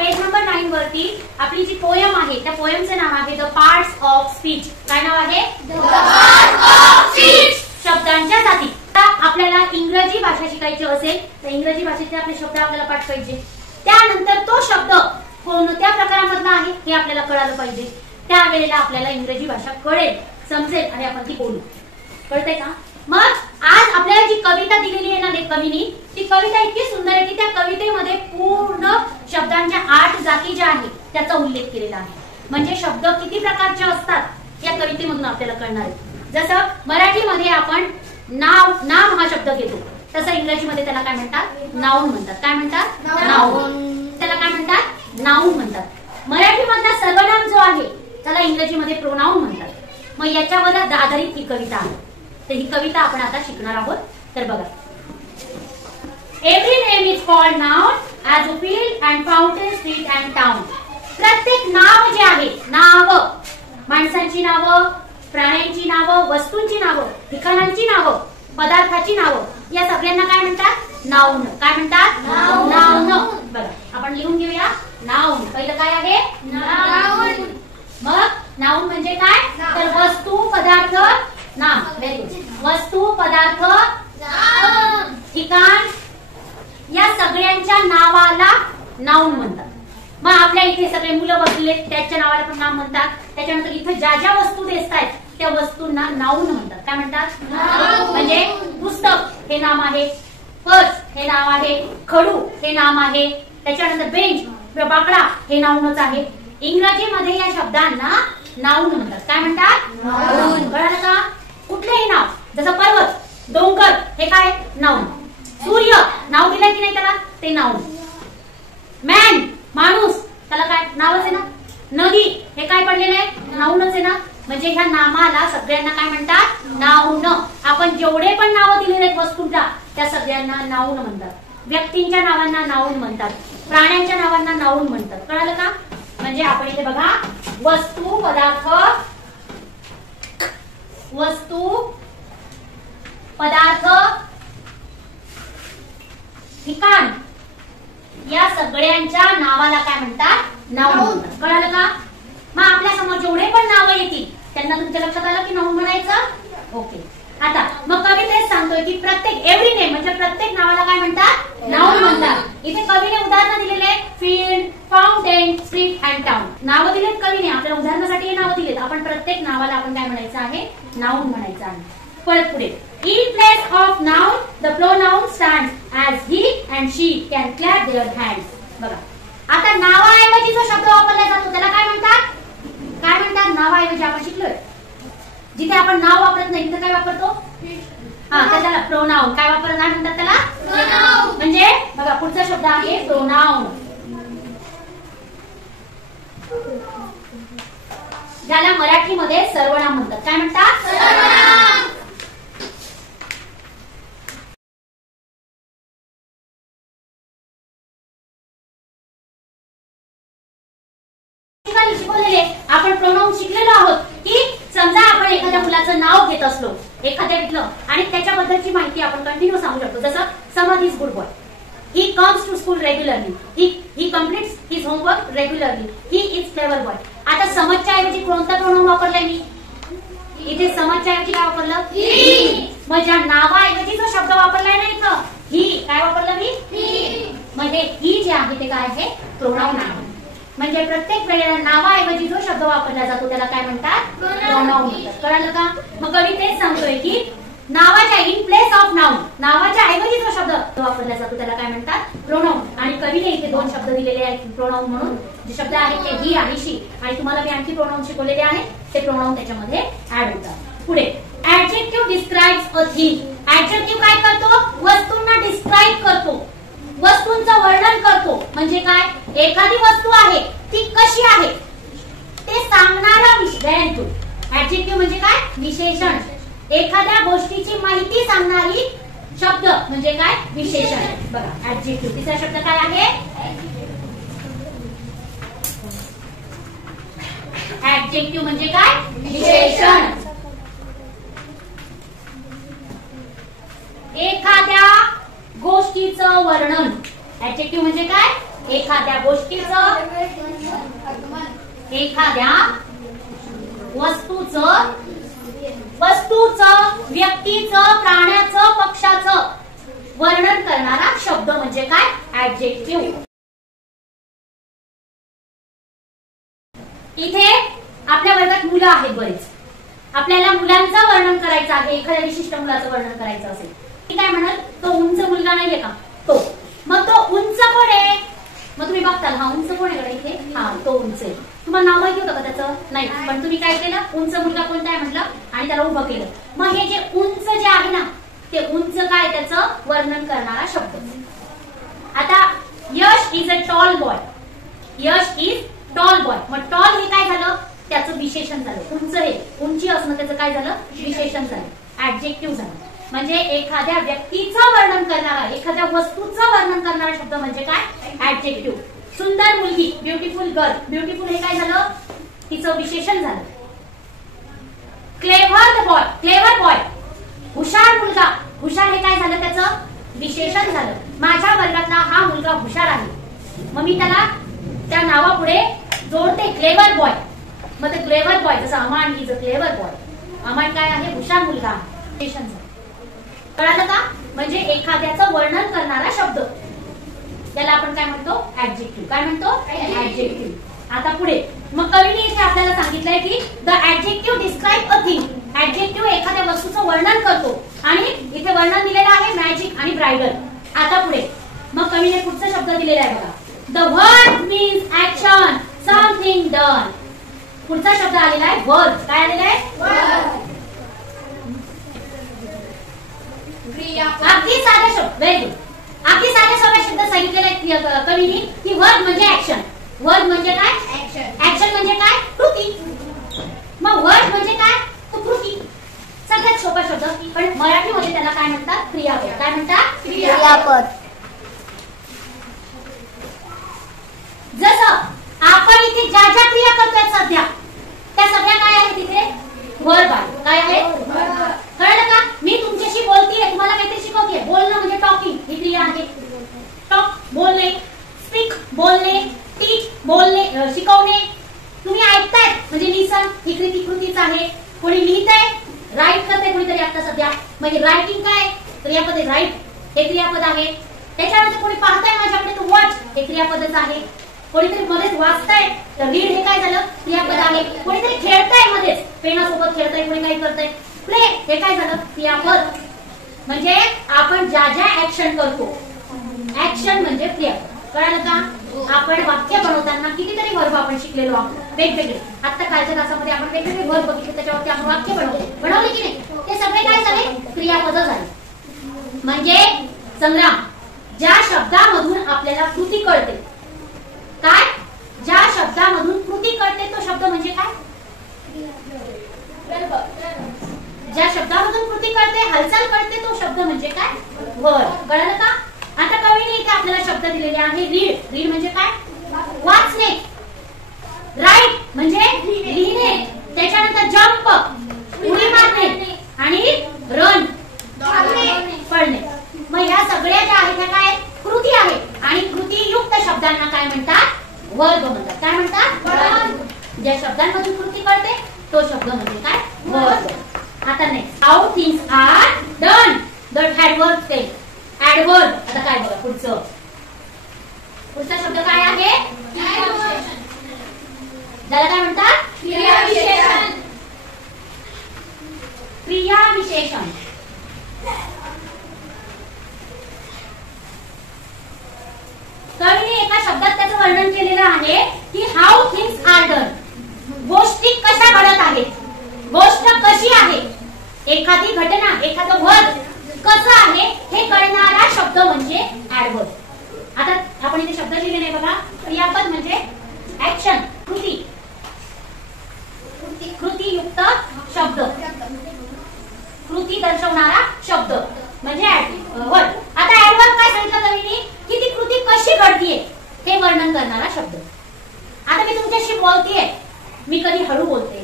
Page number 9 वरती आपली जी poem आहे त्या पोयमचं नाव आहे द पार्ट्स ऑफ स्पीच. काय नाव आहे? The parts of speech. शब्दांच्या जाती. आपल्याला इंग्रजी भाषा शिकायची असेल तर इंग्रजी भाषेचे आपले शब्द आपल्याला पाठ पाहिजे. त्यानंतर तो शब्द कोणत्या प्रकारामधला आहे हे आपल्याला कळालं पाहिजे. त्यावेळेला आपल्याला इंग्रजी भाषा कळेल, समजेल आणि आपण ती बोलू. कळतंय का? मग आज आपल्याला जी कविता दिलेली आहे ना कवीनी, ती कविता इतकी सुंदर आहे की त्या कवितेमध्ये पूर्ण शब्दांच्या 8 जाती ज्या आहेत त्याचा उल्लेख केलेला आहे. म्हणजे शब्द किती प्रकारचे असतात या कवितेमधून आपल्याला कळणार आहे. जसं मराठीमध्ये आपण नाम हा शब्द घेतो, तसं इंग्रजीमध्ये त्याला काय म्हणतात? नाउन म्हणतात. काय म्हणतात? नाउन. त्याला काय म्हणतात? नाउन म्हणतात. मराठीमधला सर्वनाम जो आहे त्याला इंग्रजीमध्ये प्रोनाउन म्हणतात. मग याच्यावर आधारित ही कविता आहे. तर ही कविता आपण आता शिकणार आहोत. तर बघा, every name is called noun as a field and fountain, street and town. प्रत्येक नाव जे आहे, नाव माणसांची नावं, प्राण्यांची नावं, वस्तूंची नावं, ठिकाणांची नावं, पदार्थाची नावं, या सगळ्यांना काय म्हणतात? नाउन. काय म्हणतात? नाउन. बघा आपण लिहून घेऊया. नाउन पहिलं काय आहे? नाउन. मग नाउन म्हणजे काय? तर वस्तू, पदार्थ, नाम. Very good. वस्तू, पदार्थ, ठिकाण या सगळ्यांच्या नावाला नाउन म्हणतात. मग आपल्या इथे सगळे मुलं बसले त्याच्या नावाला पण नाम म्हणतात. त्याच्यानंतर इथे ज्या ज्या वस्तू दिसतायत त्या वस्तूंना नाउन म्हणतात. काय म्हणतात? म्हणजे पुस्तक हे नाम आहे, पर्स हे नाव आहे, खडू हे नाम आहे, त्याच्यानंतर बेंच, बाकडा हे नाउनच आहे. इंग्रजीमध्ये या शब्दांना नाउन म्हणतात. काय म्हणतात? नाउन. कळालं का? कुठलेही नाव, जसं पर्वत, डोंगर हे काय? नाउन. सूर्य नाव दिलं की नाही त्याला? ते नाउन. मॅन माणूस त्याला काय? नावच आहे ना. नदी हे काय पडलेलं आहे? नाउनच आहे ना. म्हणजे ह्या नामाला सगळ्यांना काय म्हणतात? नाउन. आपण जेवढे पण नावं दिलेले आहेत वस्तूंना त्या सगळ्यांना नाउन म्हणतात. व्यक्तींच्या नावांना नाउन म्हणतात, प्राण्यांच्या नावांना नाउन म्हणतात. कळालं का? म्हणजे आपण इथे बघा, वस्तू, पदार्थ, ठिकाण या सगळ्यांच्या नावाला काय म्हणतात? नाउन म्हणतात. कळालं का? मग आपल्या समोर जेवढे पण नावं येतील त्यांना तुमच्या लक्षात आलं की नाउन म्हणायचं? ओके. आता मग कवी तेच सांगतोय की प्रत्येक एव्हरी नेम म्हणजे प्रत्येक नावाला काय म्हणतात? नाउन म्हणतात. इथे कवीने उदाहरणं दिलेले field, fountain, street and town. नावं दिलेत कवीने, आपल्याला उदाहरणासाठी हे नावं दिलेत. आपण प्रत्येक नावाला आपण काय म्हणायचं आहे? नाउन म्हणायचं आहे. परत पुढे, in place of noun the pronoun stands as he and she can clap their hands. बघा आता नावाऐवजी जो शब्द वापरला जातो त्याला काय म्हणतात? काय म्हणतात? नावाऐवजी आपण शिकलोय जिथे आपण नाव वापरत नाही तिथे काय वापरतो? तर त्याला प्रोनाउन. काय वापरणार म्हणतात त्याला? प्रोनाउन. म्हणजे बघा पुढचा शब्द आहे प्रोनाउन, ज्याला मराठीमध्ये सर्वनाम म्हणतात. काय म्हणतात? सर्वनाम. शिकवलेले आपण प्रोनाउन शिकलेलो आहोत की समजा आपण एखाद्या मुलाचं नाव घेत असलो एखाद्या व्यक्तीचं आणि त्याच्याबद्दलची माहिती आपण कंटिन्यू सांगू शकतो. जसं Samaj is good boy, he comes to school regularly, he completes his homework regularly, he is clever boy. आता समजच्या ऐवजी कोणता प्रोनाउन वापरलाय मी? इथे समजच्या ऐवजी काय वापरलं? ही. मग ज्या नावाऐवजी जो शब्द वापरलाय ना इथं ही, काय वापरलं मी? ही. म्हणजे ही जे आहे ते काय आहे? प्रोनाउन आहे. म्हणजे प्रत्येक वेळेला नावाऐवजी जो शब्द वापरला जातो त्याला काय म्हणतात? प्रोनाउन म्हणतात. कळालं का? मग कवी तेच सांगतोय की नावाच्या इन प्लेस ऑफ नाउन, नावाच्या ऐवजी जो शब्द वापरला जातो त्याला काय म्हणतात? प्रोनाउन. आणि कवीने इथे 2 शब्द दिलेले आहेत प्रोनाउन म्हणून. जे शब्द आहेत ते ही आणि शी. आणि तुम्हाला मी आणखी प्रोनाउन शिकवलेले आहेत, ते प्रोनाउन त्याच्यामध्ये ऍड होतात. पुढे adjective describes a thing. Adjective काय करतो? वस्तूंना डिस्क्राइब करतो, वस्तूंचं वर्णन करतो. म्हणजे काय? एखादी वस्तू आहे ती कशी आहे ते सांगणारा विशेषण. ऍडजेक्टिव्ह म्हणजे काय? विशेषण. एखाद्या गोष्टीची माहिती सांगणारी शब्द म्हणजे काय? विशेषण. बघा ऍडजेक्टिव्ह. तिसरा शब्द काय आहे? ऍडजेक्टिव्ह म्हणजे काय? विशेषण. एखाद्या गोष्टीचं वर्णन. ऍडजेक्टिव्ह म्हणजे काय? एखाद्या गोष्टीचं, एखाद्या वस्तूचं, व्यक्तीचं, प्राण्याचं, पक्षाचं वर्णन करणारा शब्द म्हणजे काय? ऍडजेक्टिव्ह. इथे आपल्या वर्गात मुलं आहेत बरेच. आपल्याला मुलांचं वर्णन करायचं आहे. एखाद्या विशिष्ट मुलाचं वर्णन करायचं असेल, मी काय म्हणाल, तो उंच मुलगा नाहीये का? तो, मग तो उंच कोण आहे? मग तुम्ही बघताल, हा उंच कोण आहे इथे? हा, तो उंच आहे. तुम्हाला नाव माहिती होतं का त्याचं? नाही. पण तुम्ही काय केलं? उंच मुलगा कोणता आहे म्हटलं आणि त्याला उभं केलं. मग हे जे उंच जे आहे ना, ते उंच काय त्याचं वर्णन करणारा शब्द. आता Yash is a tall boy. Yash is tall boy. मग टॉल हे काय झालं? त्याचं विशेषण झालं. उंच हे, उंची असणं त्याचं काय झालं? विशेषण झालं, ऍडजेक्टिव्ह झालं. म्हणजे एखाद्या व्यक्तीचं वर्णन करणारा, एखाद्या वस्तूचं वर्णन करणारा शब्द म्हणजे काय? ऍडजेक्टिव्ह. सुंदर मुलगी, ब्युटिफुल गर्ल. ब्युटिफुल हे काय झालं? तिचं विशेषण झालं. क्लेव्हर बॉय, क्लेव्हर बॉय, हुशार मुलगा. हुशार हे काय झालं? त्याचं विशेषण झालं. माझ्या वर्गातला हा मुलगा हुशार आहे. मग मी त्याला त्या नावापुढे जोडते क्लेव्हर बॉय. मग ते क्लेव्हर बॉय, जसं अमान इज अ क्लेव्हर बॉय. अमान काय आहे? हुशार मुलगा. विशेषण झालं. कळालं का? म्हणजे एखाद्याचं वर्णन करणारा शब्द, त्याला आपण काय म्हणतो? ऍडजेक्टिव्ह. काय म्हणतो? ऍडजेक्टिव्ह. आता पुढे मग कवीने इथे आपल्याला सांगितलंय की the adjective describe a thing. Adjective एखाद्या वस्तूचं वर्णन करतो आणि इथे वर्णन दिलेलं आहे मॅजिक आणि ब्रायडल. आता पुढे मग कवीने पुढचा शब्द दिलेला आहे बघा. The word means action, something done. पुढचा शब्द आलेला आहे वर्ब. काय आलेला आहे? अगदी साधा शब्द. Very good. अगदी साध्या सोप्या शब्द सांगितलेला आहे कवीने की वर्ब म्हणजे ऍक्शन. वर्ब म्हणजे काय? ऍक्शन म्हणजे काय? कृती. मग वर्ब म्हणजे काय? तो कृती. सगळ्यात सोपा शब्द. पण मराठीमध्ये त्याला काय म्हणतात? क्रियापद. काय म्हणतात? क्रियापद. जसं आपण इथे ज्या ज्या क्रिया करतोय सध्या, त्या सगळ्या काय आहेत तिथे? वर्ब आहे. काय आहे? कळलं का? मी तुमच्याशी बोलतीये, तुम्हाला काहीतरी शिकवतेय. बोलणं म्हणजे टॉकिंग, ही क्रिया आहे. टॉक बोलणे, स्पीक बोलणे, टीच बोलणे, शिकवणे. तुम्ही ऐकताय म्हणजे लिसन, ही कृतीच आहे. कोणी लिहितंय, राईट करते कोणीतरी आता सध्या, म्हणजे रायटिंग काय? क्रियापद आहे. राईट हे क्रियापद आहे. त्याच्यानंतर कोणी पाहताय माझ्याकडे, तो वॉच हे क्रियापदच आहे. कोणीतरी मध्येच वाचताय तर रीड हे काय झालं? क्रियापद आहे. कोणीतरी खेळताय मध्येच, पेनासोबत खेळताय, कोणी काही करताय, प्ले हे काय झालं? क्रियापद. म्हणजे आपण ज्या ज्या ऍक्शन करतो, ऍक्शन म्हणजे क्रियापद. कळालं का? आपण वाक्य बनवताना कितीतरी वर्ब आपण शिकलेलो आहोत वेगवेगळे. आता कालच्या तासामध्ये आपण वेगवेगळे वर्ब बघितले, त्याच्यावरती आपण वाक्य बनवले की नाही? ते सगळे काय झाले? क्रियापद झाले. म्हणजे संग्राम, ज्या शब्दामधून आपल्याला कृती कळते, काय? ज्या शब्दामधून कृती कळते तो शब्द म्हणजे काय? ज्या शब्दामधून कृती कळते, हालचाल कळते, तो शब्द म्हणजे काय? वर्ब. कळलं का? आता कवीने इथे आपल्याला शब्द दिलेले आहे. रीड. रीड म्हणजे काय? वाचणे. राईट म्हणजे लिहिणे. त्याच्यानंतर जंप उडी मारणे आणि रन पळणे. मग ह्या सगळ्या ज्या आहेत त्या काय? कृती आहे. आणि कृतीयुक्त शब्दांना काय म्हणतात? वर्ब म्हणतात. काय म्हणतात? ज्या शब्दांमधून कृती कळते तो शब्द म्हणजे काय? वर्ब. आता next, how things are done. The adverb ते ऍडवर्ब. आता काय बघा पुढचा शब्द काय आहे? त्याला काय म्हणतात? क्रियाविशेषण. क्रियाविशेषण. कवीने एका शब्दात त्याचं वर्णन केलेलं आहे की हाऊ थिंग्स आर डन. गोष्टी कशा घडत आहेत, गोष्ट कशी आहे, एखादी घटना, एखादं वर्ड कसं आहे हे कळणारा शब्द म्हणजे ऍडवर्ब. आता आपण इथे शब्द लिहिले नाही बघा. क्रियापद म्हणजे ऍक्शन, कृती, कृतीयुक्त शब्द, कृती दर्शवणारा शब्द म्हणजे वर्ड. आता ऍडवर्ब काय सांगितलं कवीने की ती कृती कशी घडतीये हे वर्णन करणारा शब्द. आता मी तुमच्याशी बोलतेय, मी कधी हळू बोलते,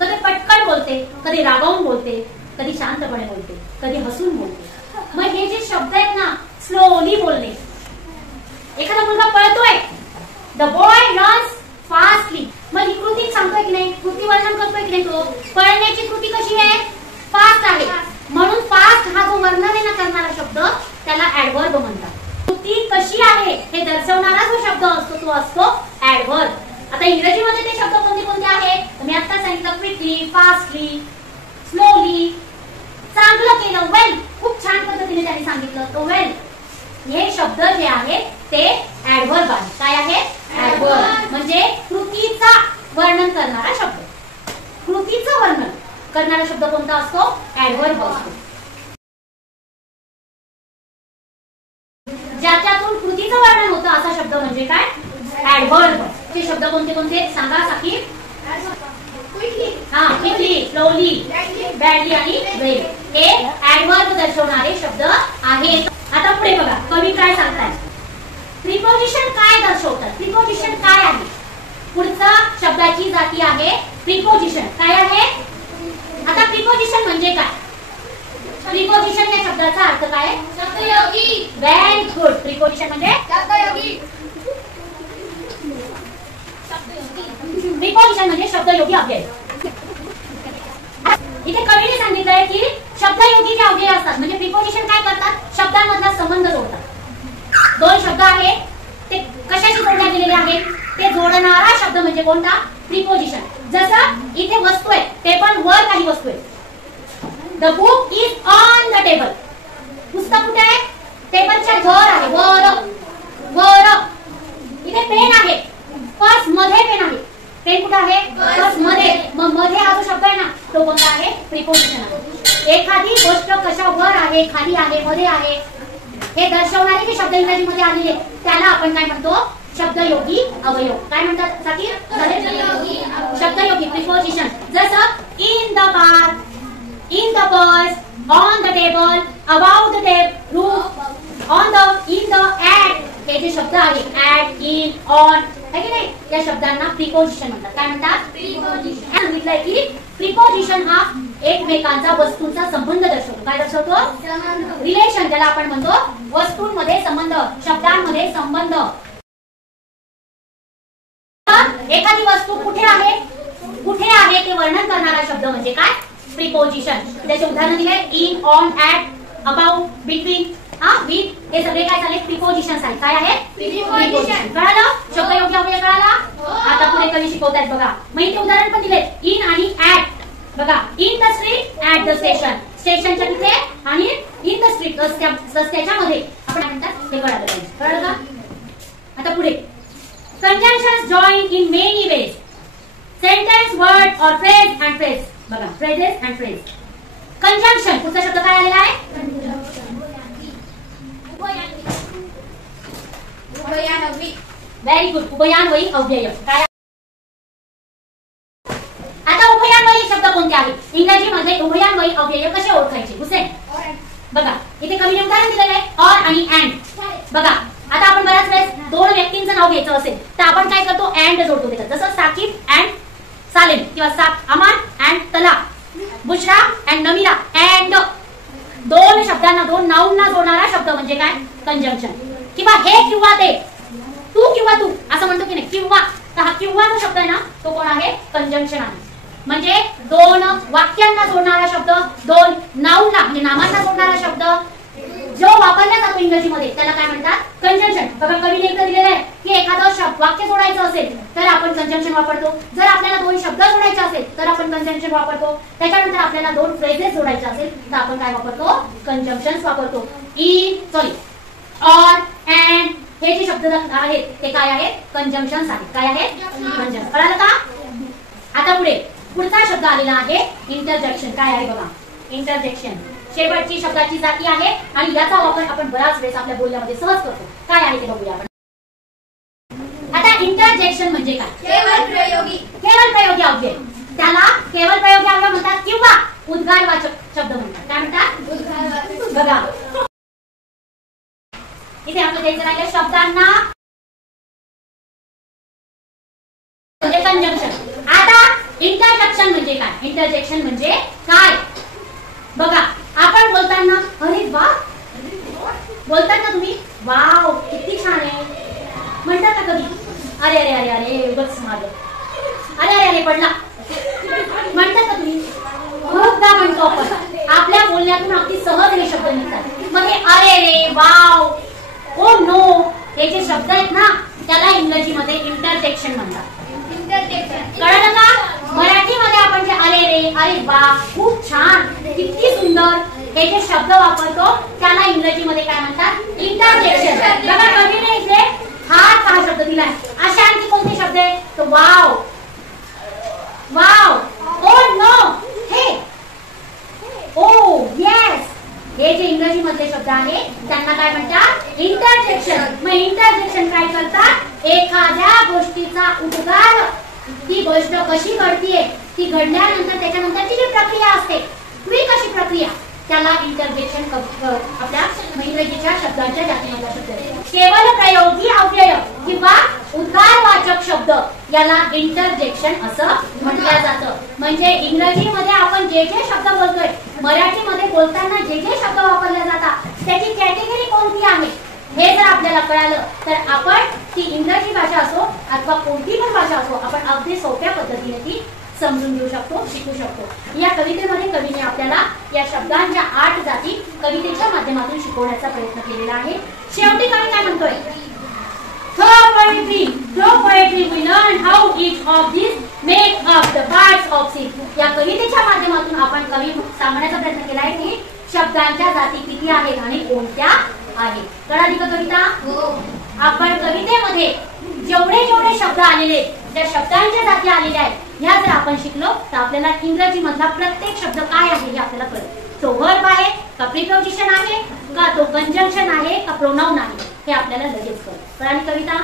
कधी पटकन बोलते, कधी रागावून बोलते, कधी शांतपणे बोलते, कधी हसून बोलते. मग हे जे शब्द आहेत ना, स्लोली बोलणे. एखादा मुलगा पळतोय द बॉय रन्स फास्टली. मग ही कृती सांगतोय की नाही, कृती वर्णन करतोय की नाही, तो पळण्याची कृती कशी आहे, फास्ट आहे. म्हणून फास्ट हा जो वर्णन करणारा शब्द त्याला ऍडव्हर्ब म्हणतात. कृती कशी आहे हे दर्शवणारा जो शब्द असतो तो असतो ऍडव्हर्ब. आता इंग्रजीमध्ये ते शब्द कोणते कोणते आहेत मी आता सांगितलं. क्विकली, फास्टली, स्लोली, चांगलं केलं, वेल, खूप छान पद्धतीने त्यांनी सांगितलं तो वेल. हे शब्द जे आहेत ते ऍडव्हर्ब आहे. काय आहे, ऍडव्हर्ब म्हणजे कृतीचा वर्णन करणारा शब्द. कृतीचं वर्णन करणारा शब्द कोणता असतो, ऍडव्हर्ब असतो. ज्याच्यातून कृतीचं वर्णन होतं असा शब्द म्हणजे काय, ऍडव्हर्ब. ते शब्द कोणते कोणते सांगा साकीब. क्विकली, स्लोली, बॅडली आणि वेल हे ऍडव्हर्ब दर्शवणारे शब्द आहेत. आता पुढे बघा कवी काय सांगतायत. प्रिपोजिशन काय दर्शवतात, प्रिपोजिशन काय आहे. पुढचा शब्दाची जाती आहे प्रिपोजिशन. काय आहे, आता प्रिपोजिशन म्हणजे काय, प्रिपोजिशन या शब्दाचा अर्थ काय, शब्दयोगी. Very good. प्रिपोजिशन म्हणजे शब्दयोगी. प्रिपोजिशन म्हणजे शब्दयोगी अव्यय. इथे कवीने सांगितलंय की शब्दयोगी जे अव्यय असतात म्हणजे प्रिपोजिशन काय करतात, शब्दांमधला संबंध जोडतात. दोन शब्द आहेत ते कशाशी जोडण्यात गेलेले आहेत, ते जोडणारा शब्द म्हणजे कोणता, प्रिपोजिशन. जसं इथे वस्तू आहे, टेबल वर काही वस्तू आहे. The book is on the table. पुस्तक कुठे आहे, टेबलच्या वर आहे, वर वर. इथे पेन आहे, पर्स मध्ये पेन आहे. पेन कुठे आहे, पर्स मध्ये. मग मध्ये हा जो शब्द आहे ना तो कोणता आहे, प्रिपोजिशन आहे. एखादी गोष्ट कशावर आहे, खाली आहे, मध्ये आहे हे दर्शवणारे जे शब्द इंग्रजीमध्ये आलेले त्याला आपण काय म्हणतो, शब्दयोगी अवयव. काय म्हणतात साकीर, शब्दयोगी प्रिपोजिशन. जसं in the bar, in the purse, on the table, about the roof, on the, in the, at हे जे शब्द आहेत, ऍट, इन, ऑन है की नाही, या शब्दांना प्रिपोजिशन म्हणतात. काय म्हणतात, प्रिपोजिशन. सांगितलंय की प्रिपोजिशन हा एकमेकांचा वस्तूंचा संबंध दर्शवतो. काय दर्शवतो, रिलेशन, ज्याला आपण म्हणतो वस्तूंमध्ये संबंध, शब्दांमध्ये संबंध. एखादी वस्तू कुठे आहे, कुठे आहे ते वर्णन करणारा शब्द म्हणजे काय, प्रिपोजिशन. त्याचे उदाहरण दिले in, on, at, about, between, with हे सगळे काय झाले, प्रिपोजिशन्स आहेत. काय आहे, प्रिपोजिशन. कळालं, शब्दयोगी अव्यय कळाला. आता पुढे कवी शिकवतायत बघा. मग इथे उदाहरण पण दिले इन आणि ऍट. बघा, in the street, at the station. स्टेशनच्या तिथे आणि इन द स्ट्रीट रस्त्याच्या मध्ये आपण म्हणतात हे कळालं पाहिजे. कळलं का. आता पुढे conjunctions join in many ways. Sentence, word और फ्रेज अँड फ्रेज. बघा, फ्रेजेस अँड फ्रेज. कंजंक्शन पुढचा शब्द काय आलेला आहे, व्हेरी गुड, उभयान्वयी अव्यय. काय, आता उभयान्वयी शब्द कोणते आहेत इंग्रजीमध्ये, उभयान्वयी अव्यय कसे ओळखायचे हुसेन. बघा इथे कवीने उदाहरण दिलेलं आहे ऑर आणि अँड. बघा आता आपण बऱ्याच वेळेस दोन व्यक्तींचं नाव घ्यायचं असेल तर आपण काय करतो, अँड जोडतो त्याच्यात. जसं साकिब अँड सालेम किंवा अमान अँड तला, बुशरा अँड नमीरा. अँड दोन शब्दांना, दोन नाऊंना जोडणारा शब्द म्हणजे काय, कंजंक्शन. किंवा हे किंवा ते, तू किंवा तू असं म्हणतो की नाही, किंवा. तर हा किंवा जो शब्द आहे ना तो कोण आहे, कंजंक्शन आहे. म्हणजे दोन वाक्यांना जोडणारा शब्द, दोन नाऊंना म्हणजे नामांना जोडणारा शब्द जो वापरला जातो इंग्रजीमध्ये त्याला काय म्हणतात, कंजंक्शन. बघा कवीने इथे दिलेलं आहे की एखादं वाक्य जोडायचं असेल तर आपण कंजंक्शन वापरतो. जर आपल्याला दोन शब्द जोडायचे असेल तर आपण कंजंक्शन वापरतो. त्याच्यानंतर आपल्याला दोन फ्रेजेस जोडायचे असेल तर आपण काय वापरतो, कंजंक्शन्स वापरतो. ऑर, अँड हे जे शब्द आहेत ते काय आहेत, कंजंक्शन्स आहेत. काय आहेत, कंजंक्शन. कळालं का. आता पुढे पुढचा शब्द आलेला आहे इंटरजेक्शन. काय आहे बघा, इंटरजेक्शन शेवटची शब्दाची जाती आहे आणि याचा वापर आपण बराच वेळेस आपल्या बोलण्यामध्ये सहज करतो. काय आहे ते बघूया आपण. आता इंटरजेक्शन म्हणजे काय, केवळ प्रयोगी, केवळ प्रयोगी अव्यय. त्याला केवळ प्रयोगी अव्यय म्हणतात किंवा उद्गारवाचक शब्द म्हणतात. काय म्हणतात, उद्गारवाचक. बघा इथे आपलं द्यायचं राहिलं शब्दांना म्हणजे कंजंक्शन. आता इंटरजेक्शन म्हणजे काय, इंटरजेक्शन म्हणजे काय. बघा आपण बोलताना, अरे वा, बोलताना तुम्ही वाव किती छान आहे, म्हणतात का कधी अरे अरे अरे अरे उगाच मारलं, अरे अरे अरे पडला, म्हणतात का तुम्ही? खूपदा म्हणतो आपण, आपल्या बोलण्यातून अगदी सहज हे शब्द निघतात. मग हे अरे रे, वाव, ओ नो, हे जे शब्द आहेत ना त्याला इंग्रजीमध्ये इंटरजेक्शन म्हणतात. कळलं का? मराठीमध्ये आपण जे अरे रे, अरे वा, खूप छान, किती सुंदर हे जे शब्द वापरतो त्याला इंग्रजीमध्ये काय म्हणतात? इंटरजेक्शन. बघा कवीने इथे हा शब्द दिलाय. अशा आणखी कोणते शब्द आहे? तो वाव, वाव, ओ नो, हे, ओ येस, हे जे इंग्रजी मधले शब्द आहे त्यांना काय म्हणतात? इंटरजेक्शन. मग इंटरजेक्शन काय करतात? एखाद्या गोष्टीचा उद्गार, ती गोष्ट कशी घडतीये, ती घडल्यानंतर त्याच्यानंतरची जी प्रक्रिया असते, ती कशी प्रक्रिया, त्याला इंटरजेक्शन आपल्या इंग्रजीच्या शब्दांच्या जातीमधला शब्द आहे. केवळ प्रयोगी अव्यय किंवा उद्गारवाचक शब्द याला इंटरजेक्शन असं म्हटलं जातं. म्हणजे इंग्रजीमध्ये आपण जे जे शब्द बोलतोय, मराठीमध्ये बोलताना जे जे शब्द वापरले जातात त्याची कॅटेगरी कोणती आहे हे जर आपल्याला कळालं तर आपण ती इंग्रजी भाषा असो अथवा कोणती पण भाषा असो, आपण अगदी सोप्या पद्धतीने ती समजून घेऊ शकतो, शिकू शकतो. या कवितेमध्ये कवीने आपल्याला या शब्दांच्या 8 जाती कवितेच्या माध्यमातून शिकवण्याचा प्रयत्न केलेला आहे. शेवटी कवी काय म्हणतोय? Through poetry we learn how each of these make up the parts of it. या कवितेच्या माध्यमातून आपण कवी सांगण्याचा प्रयत्न केला आहे की शब्दांच्या जाती किती आहेत आणि कोणत्या आहेत. कळाली का कविता? आपण कवितेमध्ये जेवढे जेवढे शब्द आलेले, ज्या शब्दांच्या जाती आलेल्या आहेत, ह्या जर आपण शिकलो तर आपल्याला इंग्रजी मधला प्रत्येक शब्द काय आहे हे आपल्याला कळेल. तो वर्ब आहे का प्रिपोजिशन आहे का तो कंजंक्शन आहे का प्रोनाउन आहे हे आपल्याला लगेच कळेल. कळाली कविता?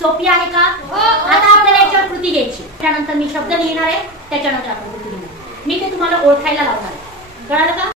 सोपी आहे का? आता आपल्याला याच्यावर कृती घ्यायची. त्यानंतर मी शब्द लिहिणार आहे, त्याच्यानंतर आपण कृती लिहिणार. मी ते तुम्हाला ओळखायला लावणार आहे. कळालं का?